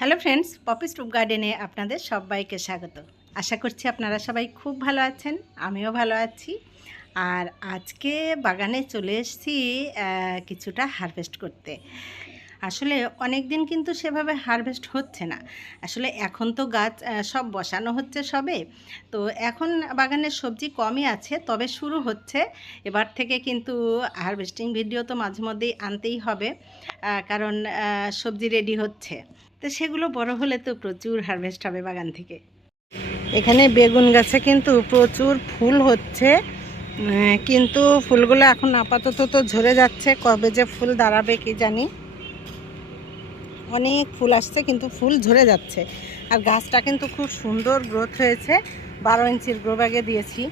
Hello friends, poppy stoop গার্ডেনে আপনাদের সবাইকে স্বাগত। আশা করছি আপনারা সবাই খুব ভালো আছেন, আমিও ভালো আছি। আর আজকে বাগানে চলে এসেছি কিছুটা হারভেস্ট করতে। আসলে অনেক দিন কিন্তু সেভাবে হারভেস্ট হচ্ছে না। আসলে এখন তো গাছ সব বসানো হচ্ছে সবে। তো এখন বাগানের সবজি কমই আছে, তবে শুরু হচ্ছে। এবার থেকে কিন্তু হারভেস্টিং ভিডিও তো মাঝে মধ্যেই আনতেই হবে কারণ সবজি রেডি হচ্ছে। তো সেগুলো বড় হলে তো প্রচুর হারভেস্ট হবে বাগান থেকে। এখানে বেগুন গাছে কিন্তু প্রচুর ফুল হচ্ছে কিন্তু ফুলগুলো এখন আপাতত তো ঝরে যাচ্ছে, কবে যে ফুল দাঁড়াবে কি জানি। অনেক ফুল আসছে, কিন্তু ফুল ঝরে যাচ্ছে। আর গাছটা কিন্তু খুব সুন্দর গ্রোথ হয়েছে, বারো ইঞ্চির গ্রো ব্যাগে দিয়েছি।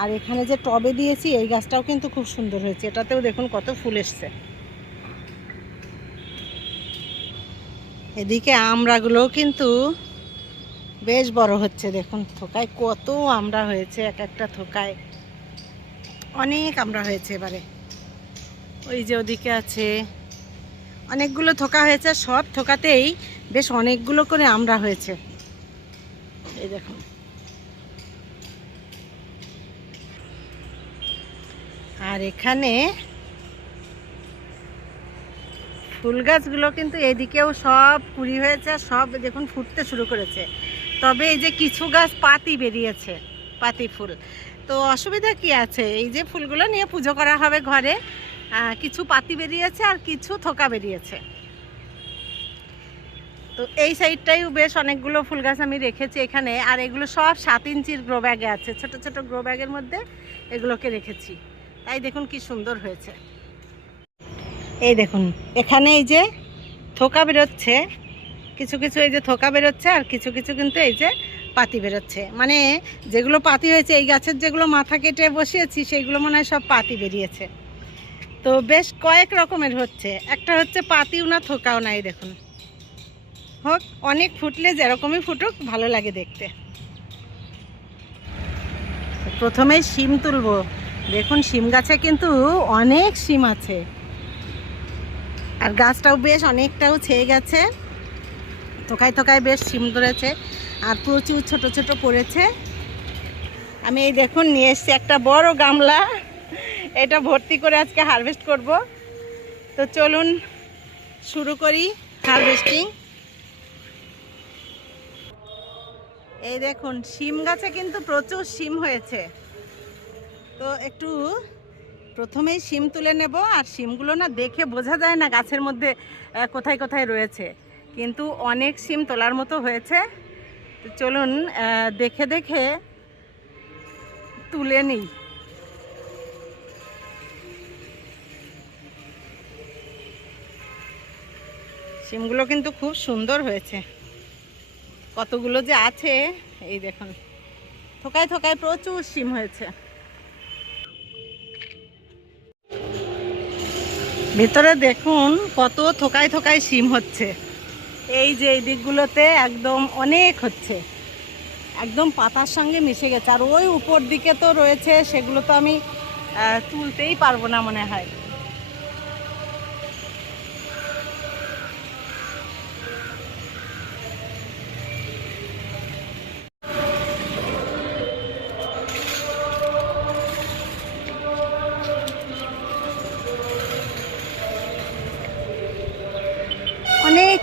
আর এখানে যে টবে দিয়েছি, এই গাছটাও কিন্তু খুব সুন্দর হয়েছে। এটাতেও দেখুন কত ফুল এসছে। এদিকে আমড়াগুলোও কিন্তু বেশ বড় হচ্ছে, দেখুন থোকায় কত আমড়া হয়েছে, এক একটা থোকায় অনেক আমড়া হয়েছে এবারে। ওই যে ওদিকে আছে, অনেকগুলো থোকা হয়েছে, সব থোকাতেই বেশ অনেকগুলো করে আমড়া হয়েছে। এই দেখুন। আর এখানে ফুল গাছগুলো কিন্তু এদিকেও সব কুড়ি হয়েছে সব দেখুন ফুটতে শুরু করেছে। তবে এই যে কিছু গাছ পাতি বেরিয়েছে, পাতি ফুল। তো অসুবিধা কি আছে? এই যে ফুলগুলো নিয়ে পুজো করা হবে ঘরে কিছু পাতি বেরিয়েছে আর কিছু থোকা বেরিয়েছে। তো এই সাইডটাইও বেশ অনেকগুলো ফুল গাছ আমি রেখেছি এখানে, আর এগুলো সব সাত ইঞ্চির গ্রো ব্যাগে আছে। ছোট ছোট গ্রো ব্যাগের মধ্যে এগুলোকে রেখেছি। তাই দেখুন কি সুন্দর হয়েছে। এই দেখুন, এখানে এই যে থোকা বেরোচ্ছে, কিছু কিছু এই যে থোকা বেরোচ্ছে আর কিছু কিছু কিন্তু এই যে পাতি বেরোচ্ছে। মানে যেগুলো পাতি হয়েছে, এই গাছের যেগুলো মাথা কেটে বসিয়েছি, সেইগুলো মনে হয় সব পাতি বেরিয়েছে। তো বেশ কয়েক রকমের হচ্ছে। একটা হচ্ছে পাতিও না, থোকাও নাই দেখুন। হোক, অনেক ফুটলে যেরকমই ফুটুক, ভালো লাগে দেখতে। প্রথমেই শিম তুলবো। দেখুন, শিম গাছে কিন্তু অনেক শিম আছে। আর গাছটাও বেশ অনেকটাও ছেয়ে গেছে। থোকায় থোকায় বেশ সিম ধরেছে আর প্রচুর ছোট ছোট পড়েছে। আমি এই দেখুন নিয়ে এসেছি একটা বড় গামলা। এটা ভর্তি করে আজকে হারভেস্ট করব। তো চলুন শুরু করি হারভেস্টিং এই দেখুন, শিম গাছে কিন্তু প্রচুর শিম হয়েছে। তো একটু প্রথমেই শিম তুলে নেব, আর শিমগুলো না দেখে বোঝা যায় না গাছের মধ্যে কোথায় কোথায় রয়েছে। কিন্তু অনেক শিম তোলার মতো হয়েছে। চলুন দেখে দেখে তুলে নিই। শিমগুলো কিন্তু খুব সুন্দর হয়েছে। কতগুলো যে আছে, এই দেখুন, থোকায় থোকায় প্রচুর শিম হয়েছে। ভিতরে দেখুন কত থোকায় থোকায় সিম হচ্ছে। এই যে এই দিকগুলোতে একদম অনেক হচ্ছে। একদম পাতার সঙ্গে মিশে গেছে। আর ওই উপর দিকে তো রয়েছে, সেগুলো তো আমি তুলতেই পারব না মনে হয়।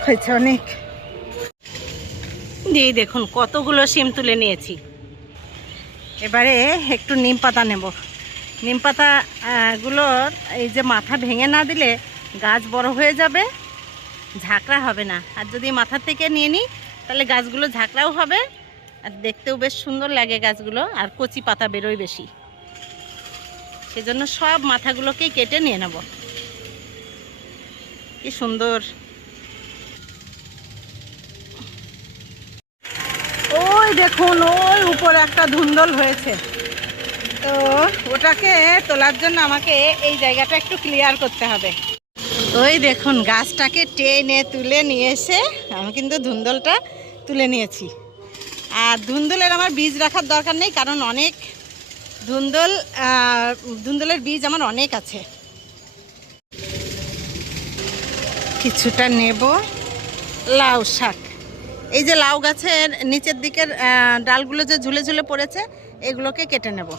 হয়েছে অনেক। জি দেখুন কতগুলো সিম তুলে নিয়েছি। এবারে একটু নিম পাতা নেব। নিম পাতা গুলোর এই যে মাথা ভেঙে না দিলে গাছ বড় হয়ে যাবে ঝাঁকড়া হবে না। আর যদি মাথার থেকে নিয়ে নিই তাহলে গাছগুলো ঝাঁকড়াও হবে। আর দেখতেও বেশ সুন্দর লাগে গাছগুলো আর কচি পাতা বেরোয় বেশি। সেজন্য সব মাথাগুলোকেই কেটে নিয়ে নেব। কি সুন্দর দেখুন, ওই উপর একটা ধুন্দল হয়েছে। তো ওটাকে তোলার জন্য আমাকে এই জায়গাটা একটু ক্লিয়ার করতে হবে। ওই দেখুন, গাছটাকে টেনে তুলে নিয়ে এসে আমি কিন্তু ধুন্দলটা তুলে নিয়েছি। আর ধুন্দলের আমার বীজ রাখার দরকার নেই, কারণ অনেক ধুন্দল ধুন্দলের বীজ আমার অনেক আছে। কিছুটা নেব। লাউ শাক। এই যে লাউ গাছের নিচের দিকের ডালগুলো যে ঝুলে ঝুলে পড়েছে এগুলোকে কেটে নেব।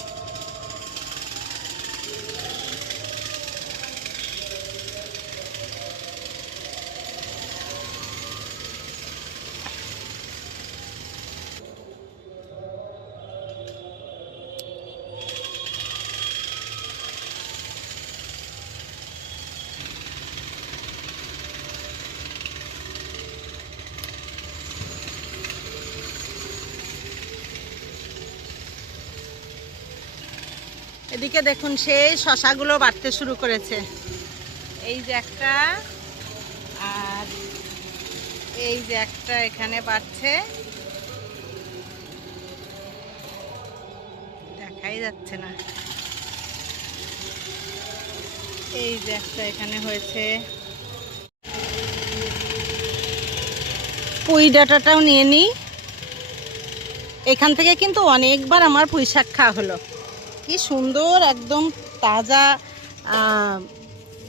এদিকে দেখুন, সেই শশাগুলো বাড়তে শুরু করেছে। এই যে একটা, আর এই যে একটা এখানে বাড়ছে। দেখাই যাচ্ছে না। এই যে একটা এখানে হয়েছে। পুঁই ডাটাটাও নিয়ে নিই। এখান থেকে কিন্তু অনেকবার আমার পুঁই শাক খাওয়া হলো। কি সুন্দর একদম তাজা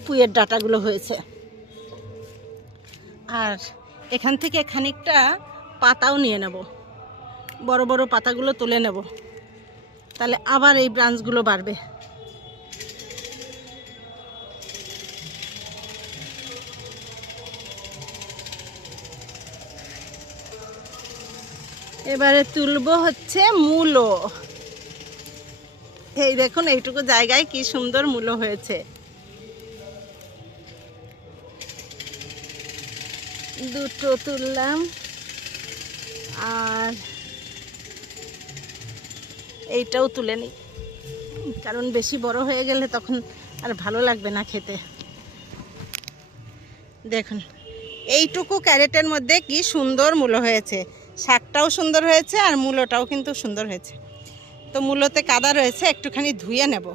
পুয়ের ডাটাগুলো হয়েছে। আর এখান থেকে খানিকটা পাতাও নিয়ে নেব। বড় বড় পাতাগুলো তুলে নেব। তাহলে আবার এই ব্রাঞ্চগুলো বাড়বে। এবারে তুলবো হচ্ছে মূলো। এই দেখুন, এইটুকু জায়গায় কি সুন্দর মূল্য হয়েছে। দুটো তুললাম, আর এইটাও তুলে নিই। কারণ বেশি বড় হয়ে গেলে তখন আর ভালো লাগবে না খেতে। দেখুন, এইটুকু ক্যারেটের মধ্যে কি সুন্দর মূলো হয়েছে। শাকটাও সুন্দর হয়েছে, আর মূলোটাও কিন্তু সুন্দর হয়েছে। তো মূলতে কাদা রয়েছে একটুখানি ধুয়ে নেব।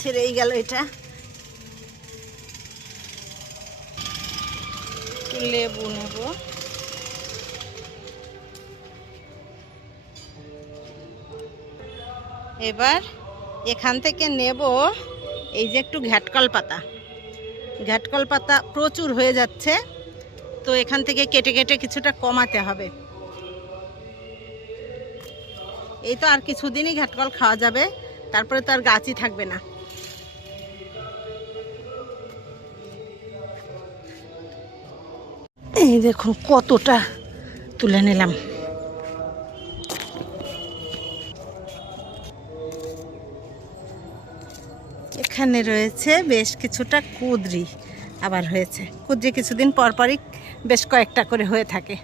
ছেড়েই গেল এটা। লেবু নেব। এবার এখান থেকে নেব এই যে একটু ঘ্যাটকল পাতা। ঘ্যাটকল পাতা প্রচুর হয়ে যাচ্ছে, তো এখান থেকে কেটে কেটে কিছুটা কমাতে হবে। এই তো আর কিছুদিনই ঘ্যাটকল খাওয়া যাবে, তারপরে তো আর গাছই থাকবে না। এই দেখুন কতটা তুলে নিলাম। এখানে রয়েছে বেশ কিছুটা কুদরি আবার হয়েছে। কুদরি কিছুদিন পরপরই বেশ কয়েকটা করে হয়ে থাকে।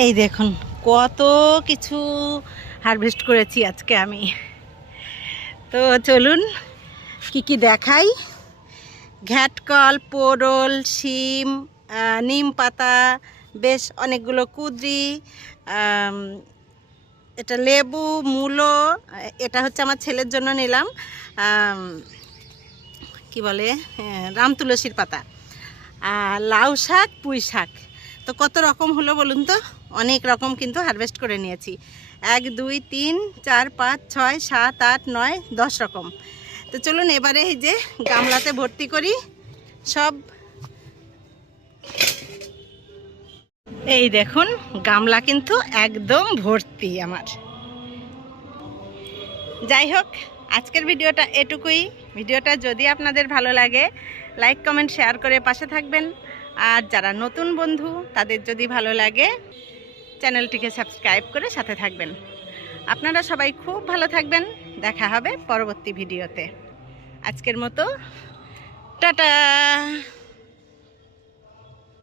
এই দেখুন, কত কিছু হারভেস্ট করেছি আজকে আমি। তো চলুন, কি কি দেখাই? ঘ্যাটকল পোড়ল শিম নিম পাতা, বেশ অনেকগুলো কুদরি এটা লেবু, মূলো, এটা হচ্ছে আমার ছেলের জন্য নিলাম কি বলে রাম তুলসীর পাতা। আর লাউ শাক, পুঁই শাক। তো কত রকম হলো বলুন তো? অনেক রকম কিন্তু হারভেস্ট করে নিয়েছি। এক, দুই, তিন, চার, পাঁচ, ছয়, সাত, আট, নয়, দশ রকম। তো চলুন এবারে এই যে গামলাতে ভর্তি করি। সব এই দেখুন, গামলা কিন্তু একদম ভর্তি আমার। যাই হোক, আজকের ভিডিওটা এটুকুই। ভিডিওটা যদি আপনাদের ভালো লাগে, লাইক, কমেন্ট, শেয়ার করে পাশে থাকবেন। আর যারা নতুন বন্ধু, তাদের যদি ভালো লাগে চ্যানেলটিকে সাবস্ক্রাইব করে সাথে থাকবেন। আপনারা সবাই খুব ভালো থাকবেন। দেখা হবে পরবর্তী ভিডিওতে। আজকের মতো, টাটা!